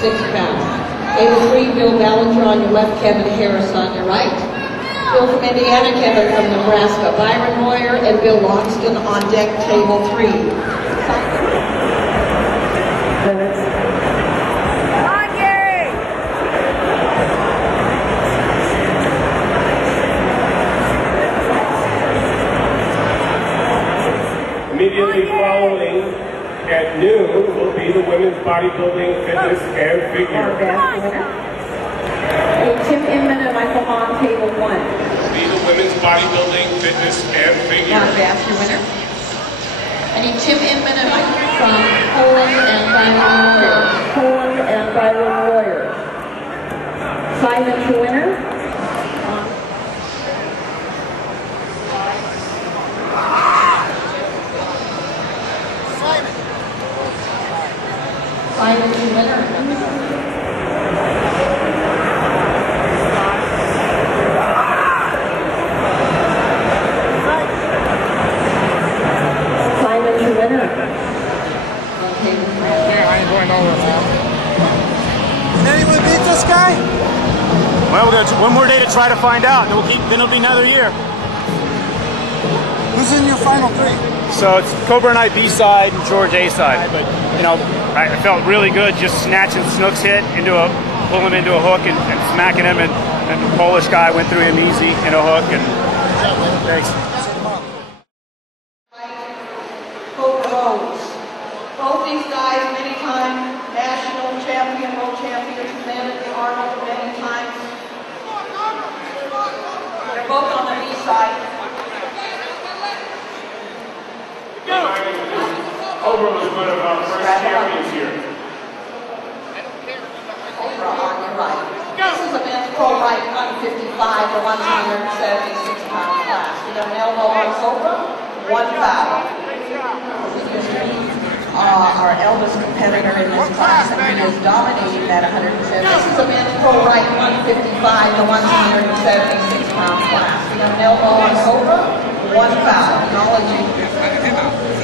6 pounds. Table 3, Bill Ballinger on your left, Kevin Harris on your right. Bill from Indiana, Kevin from Nebraska, Byron Royer, and Bill Longston on deck, table 3. Immediately following at noon will be the women's bodybuilding, fitness, and figure. Tim Inman and Michael Hahn, table 1. Be the women's bodybuilding, fitness, and figure. Not Bath, your winner. I need Tim Inman and Michael from Poland and Byron Royer. Poland and Byron Royer. Simon, your winner. Simon, your winner. Can anyone beat this guy? Well, we're gonna one more day to try to find out. Then it'll be another year. Who's in your final 3? So it's Cobra and I B side and George A side. But you know, I felt really good just snatching Snook's hit pulling him into a hook and smacking him, and the Polish guy went through him easy in a hook. And thanks. Cobra Rhodes. Both these guys, many times national champion, world champions, men at the Arnold many times. They're both on the B side. Cobra was one of our first champions here. Cobra on your right. This is a men's pro right 155 to 176-pound class. We have an elbow on Cobra, 1 foul. Our eldest competitor in this class, and he is dominating that 107. This is a men's pro right 155 to 176-pound class. We have an elbow on Cobra, 1 foul. Acknowledging.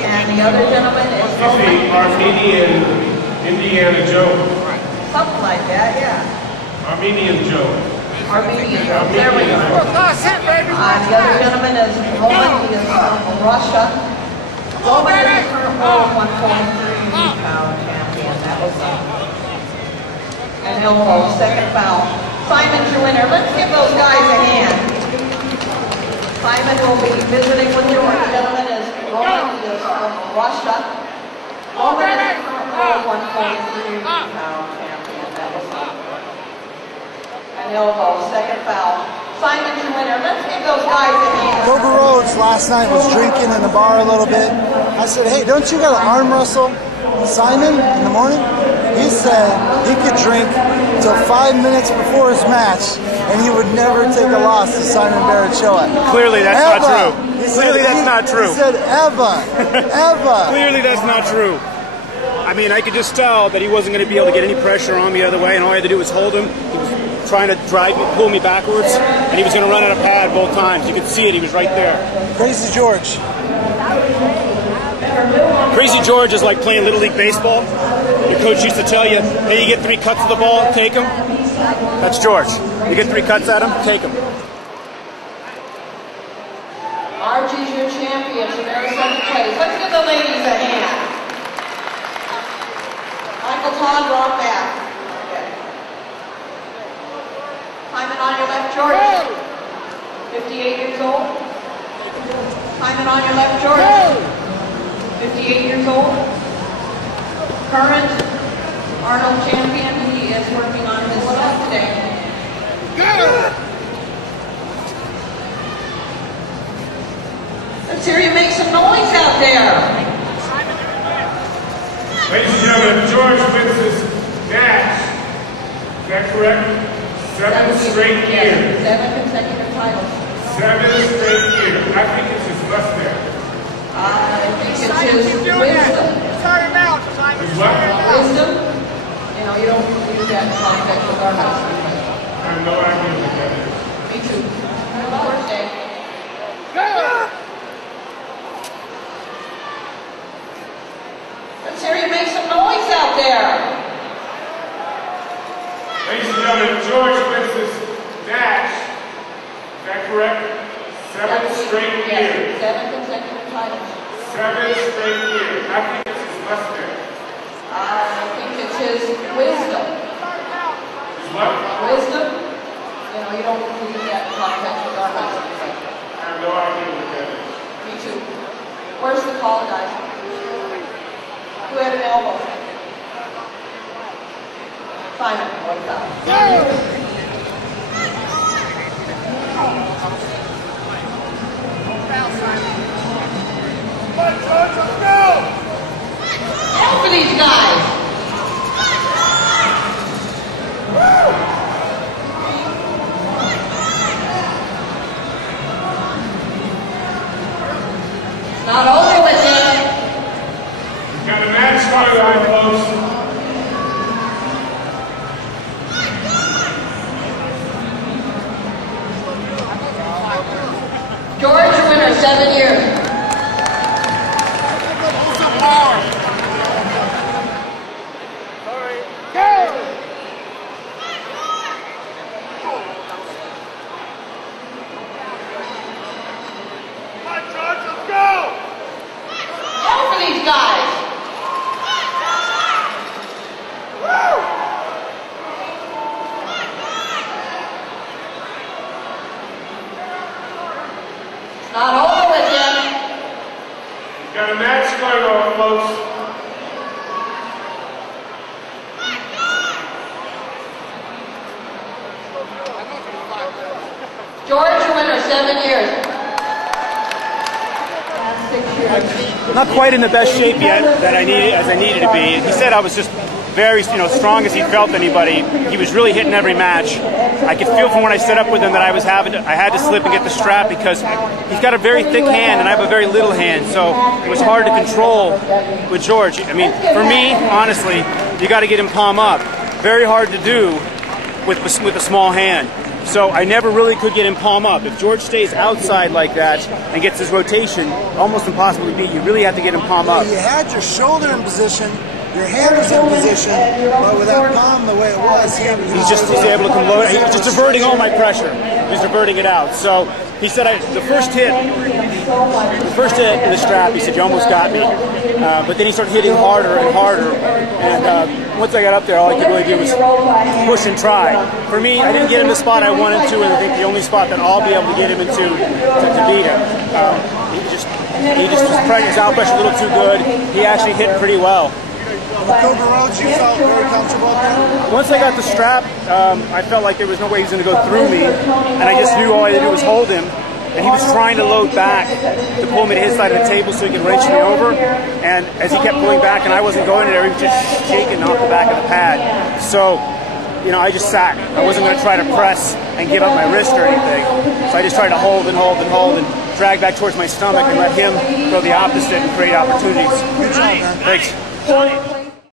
And the other gentleman is Armenian Indiana Joe. Something like that, yeah. Armenian Joe. Armenian Joe. There we go. The other gentleman is Roman. He is from Russia. Roman is the current world 143-pound champion. That was an elbow, 2nd foul. Simon's your winner. Let's give those guys a hand. Simon will be visiting with you. The gentleman is Roman. He is from Russia. Roman is the current world 143-pound champion. That was an elbow, 2nd foul. Simon's your winner. Let's give those guys a hand. Cobra Rhodes last night was drinking in the bar a little bit. I said, hey, don't you got to arm wrestle Simon in the morning? He said he could drink until 5 minutes before his match, and he would never take a loss to Simon Berriochoa. Clearly that's not true. Clearly that's not true. He said, ever. Clearly that's not true. I mean, I could just tell that he wasn't going to be able to get any pressure on me the other way, and all I had to do was hold him. He was trying to pull me backwards, and he was going to run out of pad both times. You could see it. He was right there. Crazy George. Crazy George is like playing Little League Baseball. Your coach used to tell you, hey, you get 3 cuts of the ball, take them. That's George. You get 3 cuts at him, take them. Archie's your champion, so they're in 2nd place. Let's give the ladies a hand. Michael Todd, draw back. Okay. Simon on your left, George. 58 years old. Simon on your left, George. 58 years old. Current Arnold champion. He is working on his stuff today. Let's hear you make some noise out there. Ladies and gentlemen, George wins this match. Is that correct? 7 straight years. 7 consecutive titles. 7 straight years. I think it's his mustache. I think it's his wisdom. Sorry about Simon. His what? Wisdom? You know, you don't use that in context with our house. I have no idea what that is. Me too. First day. Let's hear you make some noise out there. Mrs. Nash. Is that correct? 7 straight years. 7 consecutive titles. 7 straight years. I think it's his mustache. I think it's his wisdom. His what? Wisdom? You know, you don't really get contact with our husbands. I have no idea what that is. Me too. Where's the call, guys? Who had an elbow? Simon, what's up? Help for these guys! It's not over with yet. Got a match storyline, folks. George, your winner, 7 years. These guys. It's not over with yet. We've got a match going on, folks. George, your winner, 7 years. Not quite in the best shape yet that I needed to be. He said I was just very, strong as he felt anybody. He was really hitting every match. I could feel from when I set up with him that I had to slip and get the strap because he's got a very thick hand and I have a very little hand, so it was hard to control with George. I mean, for me, honestly, you got to get him palm up. Very hard to do with a small hand. So I never really could get him palm up. If George stays outside like that and gets his rotation, almost impossible to beat. You really have to get him palm up. You had your shoulder in position, your hand was in position, but with that palm the way it was, he's able to come low. He's just diverting all my pressure. He's diverting it out. So he said the first hit in the strap, he said, you almost got me. But then he started hitting harder and harder. And once I got up there, all I could really do was push and try. For me, I didn't get him the spot I wanted to, and I think the only spot that I'll be able to get him into to beat him. His out pressure a little too good. He actually hit pretty well. Cobra Rhodes, you felt very comfortable there? Once I got the strap, I felt like there was no way he was going to go through me, and I just knew all I had to do was hold him. And he was trying to load back to pull me to his side of the table so he could wrench me over. And as he kept pulling back and I wasn't going there, he was just shaking off the back of the pad. So, I just sat. I wasn't going to try to press and give up my wrist or anything. So I just tried to hold and hold and hold and drag back towards my stomach and let him go the opposite and create opportunities. Good job, man. Thanks.